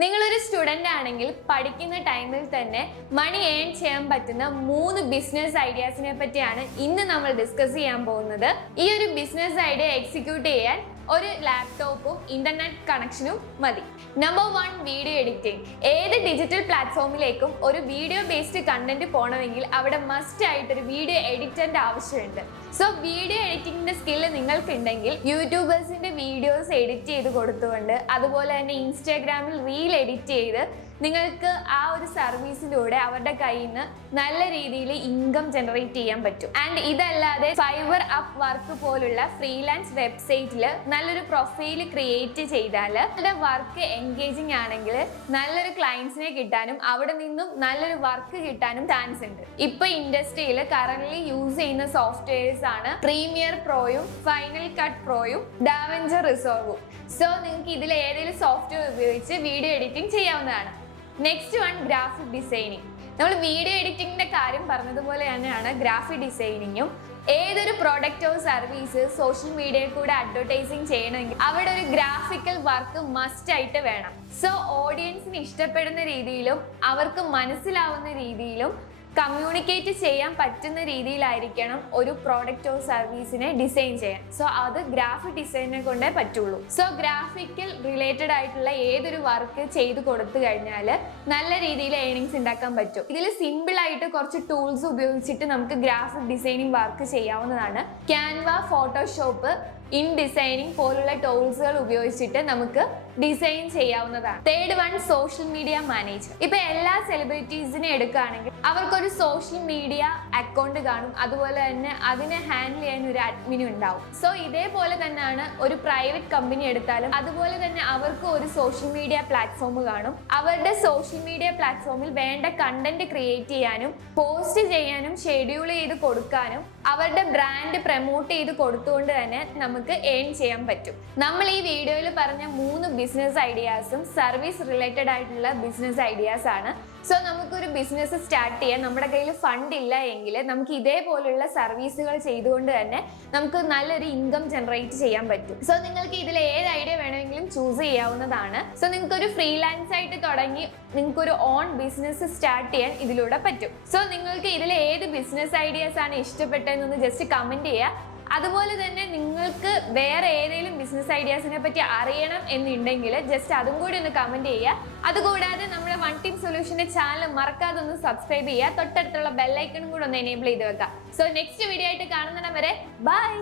നിങ്ങളൊരു സ്റ്റുഡന്റ് ആണെങ്കിൽ പഠിക്കുന്ന ടൈമിൽ തന്നെ മണി ഏൺ ചെയ്യാൻ പറ്റുന്ന 3 ബിസിനസ് ഐഡിയാസിനെ പറ്റിയാണ് ഇന്ന് നമ്മൾ ഡിസ്കസ് ചെയ്യാൻ പോകുന്നത്. ഈ ഒരു ബിസിനസ് ഐഡിയ എക്സിക്യൂട്ട് ചെയ്യാൻ ഒരു ലാപ്ടോപ്പും ഇന്റർനെറ്റ് കണക്ഷനും മതി. Number 1, video editing. ഏത് ഡിജിറ്റൽ പ്ലാറ്റ്ഫോമിലേക്കും ഒരു വീഡിയോ ബേസ്ഡ് കണ്ടന്റ് പോകണമെങ്കിൽ അവിടെ മസ്റ്റ് ആയിട്ട് ഒരു വീഡിയോ എഡിറ്ററിന്റെ ആവശ്യമുണ്ട്. സോ വീഡിയോ എഡിറ്റിംഗിന്റെ സ്കില്ല് നിങ്ങൾക്കുണ്ടെങ്കിൽ യൂട്യൂബേഴ്സിന്റെ വീഡിയോസ് എഡിറ്റ് ചെയ്ത് കൊടുത്തുകൊണ്ട് അതുപോലെ തന്നെ ഇൻസ്റ്റാഗ്രാമിൽ റീൽ എഡിറ്റ് ചെയ്ത് നിങ്ങൾക്ക് ആ ഒരു സർവീസിലൂടെ അവരുടെ കയ്യിൽ നിന്ന് നല്ല രീതിയിൽ ഇൻകം ജനറേറ്റ് ചെയ്യാൻ പറ്റും. ആൻഡ് ഇതല്ലാതെ ഫൈവർ അപ്പ് വർക്ക് പോലുള്ള ഫ്രീലാൻസ് വെബ്സൈറ്റിൽ നല്ലൊരു പ്രൊഫൈൽ ക്രിയേറ്റ് ചെയ്താൽ അവരുടെ വർക്ക് എൻഗേജിങ് ആണെങ്കിൽ നല്ലൊരു ക്ലയൻസിനെ കിട്ടാനും അവിടെ നിന്നും നല്ലൊരു വർക്ക് കിട്ടാനും ചാൻസ് ഉണ്ട്. ഇപ്പൊ ഇൻഡസ്ട്രിയിൽ കറന്റ് യൂസ് ചെയ്യുന്ന സോഫ്റ്റ്വെയർസ് ആണ് പ്രീമിയർ പ്രോയും ഫൈനൽ കട്ട് പ്രോയും ഡാവിഞ്ചി റിസോൾവും. സോ നിങ്ങൾക്ക് ഇതിൽ ഏതെങ്കിലും സോഫ്റ്റ്വെയർ ഉപയോഗിച്ച് വീഡിയോ എഡിറ്റിംഗ് ചെയ്യാവുന്നതാണ്. Next 1, graphic designing. നമ്മൾ വീഡിയോ എഡിറ്റിംഗിന്റെ കാര്യം പറഞ്ഞതുപോലെ തന്നെയാണ് ഗ്രാഫിക് ഡിസൈനിങ്ങും. ഏതൊരു പ്രോഡക്റ്റോ സർവീസ് സോഷ്യൽ മീഡിയയിൽ കൂടെ അഡ്വർടൈസിങ് ചെയ്യണമെങ്കിൽ അവിടെ ഒരു ഗ്രാഫിക്കൽ വർക്ക് മസ്റ്റ് ആയിട്ട് വേണം. സോ ഓഡിയൻസിന് ഇഷ്ടപ്പെടുന്ന രീതിയിലും അവർക്ക് മനസ്സിലാവുന്ന രീതിയിലും കമ്മ്യൂണിക്കേറ്റ് ചെയ്യാൻ പറ്റുന്ന രീതിയിലായിരിക്കണം ഒരു പ്രോഡക്റ്റോ സർവീസിനെ ഡിസൈൻ ചെയ്യാൻ. സോ അത് ഗ്രാഫിക് ഡിസൈനെ കൊണ്ടേ പറ്റുള്ളൂ. സോ ഗ്രാഫിക്കൽ റിലേറ്റഡ് ആയിട്ടുള്ള ഏതൊരു വർക്ക് ചെയ്ത് കൊടുത്തു കഴിഞ്ഞാൽ നല്ല രീതിയിൽ ഏണിങ്സ് ഉണ്ടാക്കാൻ പറ്റും. ഇതിൽ സിമ്പിൾ ആയിട്ട് കുറച്ച് ടൂൾസ് ഉപയോഗിച്ചിട്ട് നമുക്ക് ഗ്രാഫിക് ഡിസൈനിങ് വർക്ക് ചെയ്യാവുന്നതാണ്. ക്യാൻവ, ഫോട്ടോഷോപ്പ്, ഇൻ ഡിസൈനിങ് പോലുള്ള ടൂൾസുകൾ ഉപയോഗിച്ചിട്ട് നമുക്ക് ഡിസൈൻ ചെയ്യാവുന്നതാണ്. Third 1, social media manager. ഇപ്പൊ എല്ലാ സെലിബ്രിറ്റീസിനെ എടുക്കുകയാണെങ്കിൽ അവർക്കൊരു സോഷ്യൽ മീഡിയ അക്കൗണ്ട് കാണും, അതുപോലെ തന്നെ അതിനെ ഹാൻഡിൽ ചെയ്യാൻ ഒരു അഡ്മിനും ഉണ്ടാവും. സോ ഇതേപോലെ തന്നെയാണ് ഒരു പ്രൈവറ്റ് കമ്പനി എടുത്താലും അതുപോലെ തന്നെ അവർക്ക് ഒരു സോഷ്യൽ മീഡിയ പ്ലാറ്റ്ഫോം കാണും. അവരുടെ സോഷ്യൽ മീഡിയ പ്ലാറ്റ്ഫോമിൽ വേണ്ട കണ്ടന്റ് ക്രിയേറ്റ് ചെയ്യാനും പോസ്റ്റ് ചെയ്യാനും ഷെഡ്യൂൾ ചെയ്ത് കൊടുക്കാനും അവരുടെ ബ്രാൻഡ് പ്രൊമോട്ട് ചെയ്ത് കൊടുത്തുകൊണ്ട് തന്നെ നമുക്ക് ഏൺ ചെയ്യാൻ പറ്റും. നമ്മൾ ഈ വീഡിയോയിൽ പറഞ്ഞ 3 ബിസിനസ് ഐഡിയാസും സർവീസ് റിലേറ്റഡ് ആയിട്ടുള്ള ബിസിനസ് ഐഡിയാസ് ആണ്. സോ നമുക്കൊരു ബിസിനസ് സ്റ്റാർട്ട് ചെയ്യാൻ നമ്മുടെ കയ്യിൽ ഫണ്ട് ഇല്ല എങ്കിൽ നമുക്ക് ഇതേപോലുള്ള സർവീസുകൾ ചെയ്തുകൊണ്ട് തന്നെ നമുക്ക് നല്ലൊരു ഇൻകം ജനറേറ്റ് ചെയ്യാൻ പറ്റും. സോ നിങ്ങൾക്ക് ഇതിൽ ഏത് ഐഡിയ വേണമെങ്കിലും ചൂസ് ചെയ്യാവുന്നതാണ്. സോ നിങ്ങൾക്ക് ഒരു ഫ്രീലാൻസ് ആയിട്ട് തുടങ്ങി നിങ്ങൾക്ക് ഒരു ഓൺ ബിസിനസ് സ്റ്റാർട്ട് ചെയ്യാൻ ഇതിലൂടെ പറ്റും. സോ നിങ്ങൾക്ക് ഇതിൽ ഏത് ബിസിനസ് ഐഡിയാസ് ആണ് ഇഷ്ടപ്പെട്ടതെന്ന് ജസ്റ്റ് കമന്റ് ചെയ്യുക. അതുപോലെ തന്നെ നിങ്ങൾക്ക് വേറെ ഏതെങ്കിലും ബിസിനസ് ഐഡിയാസിനെ പറ്റി അറിയണം എന്നുണ്ടെങ്കിൽ ജസ്റ്റ് അതും കൂടി ഒന്ന് കമന്റ് ചെയ്യുക. അതുകൂടാതെ നമ്മുടെ വൺ ടീം സൊല്യൂഷന്റെ ചാനൽ മറക്കാതെ ഒന്ന് സബ്സ്ക്രൈബ് ചെയ്യുക. തൊട്ടടുത്തുള്ള ബെല്ലൈക്കണും കൂടെ ഒന്ന് എനേബിൾ ചെയ്ത് വെക്കുക. സോ നെക്സ്റ്റ് വീഡിയോ ആയിട്ട് കാണുന്നവരെ ബൈ.